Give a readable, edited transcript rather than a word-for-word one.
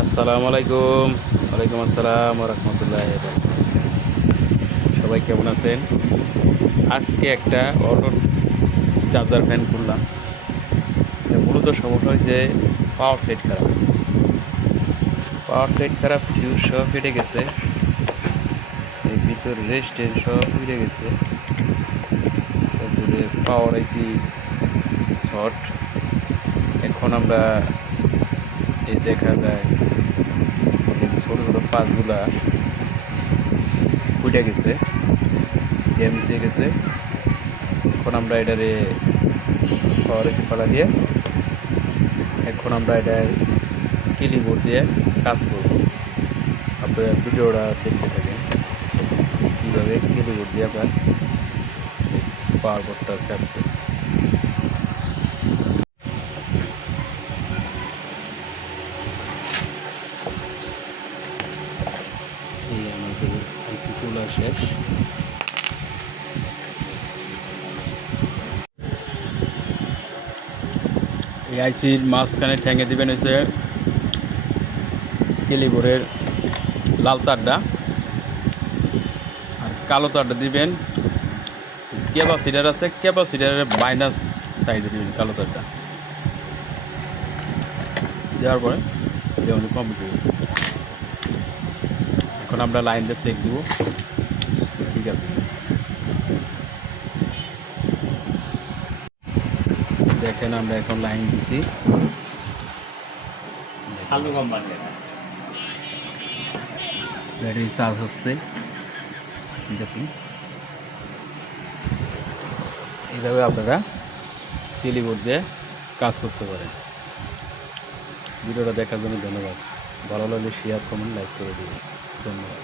আসসালামু আলাইকুম। ওয়ালাইকুম আসসালাম ওয়া রাহমাতুল্লাহি ওয়া বারাকাতুহু। সবাই কেমন আছেন? আজকে একটা অটো চার্জার ফ্যান খুললাম। মূলত সমস্যা হয়েছে পাওয়ার সাইড খারাপ। পাওয়ার সাইড খারাপ, ফিউজ সহ ফেটে গেছে। এই ভিতর রেস্টের সহ ফিরে গেছে। তারপরে পাওয়ার আইসি শর্ট। এখন আমরা এই দেখা যায় ছোটো ছোটো পাতগুলা ফুটে গেছে, ড্যামেজ হয়ে গেছে। এখন আমরা এটারে পাওয়ারে পালা দিয়ে এখন আমরা এটার কিলিবোর্ড দিয়ে কাজ করব। আপনারা ভিডিওটা দেখতে থাকেন কীভাবে কিলিবোর্ড দিয়ে আমরা পাওয়ার বোর্ডটার কাজ করি। এই আমাদের আইসি তোলা শেষ। এই আইসির মাঝখানে ঠেঙে দিবেন হচ্ছে কিলিবোর্ডের লাল তারটা, আর কালো তারটা দিবেন ক্যাপাসিটার আছে, ক্যাপাসিটারের মাইনাস সাইডে দিবেন কালো তারটা। দেওয়ার পরে আমাদের কমপ্লিট হবে। এখন আমরা লাইন দিয়ে চেক দিব। ঠিক আছে, দেখেন আমরা এখন লাইন দিছি। ব্যাটারি চার্জ হচ্ছে, দেখুন। এইভাবে আপনারা কিলিবোর্ড দিয়ে কাজ করতে পারেন। ভিডিওটা দেখার জন্য ধন্যবাদ। ভালো লাগলে শেয়ার, কমেন্ট, লাইক করে দিবেন। ধন্যবাদ।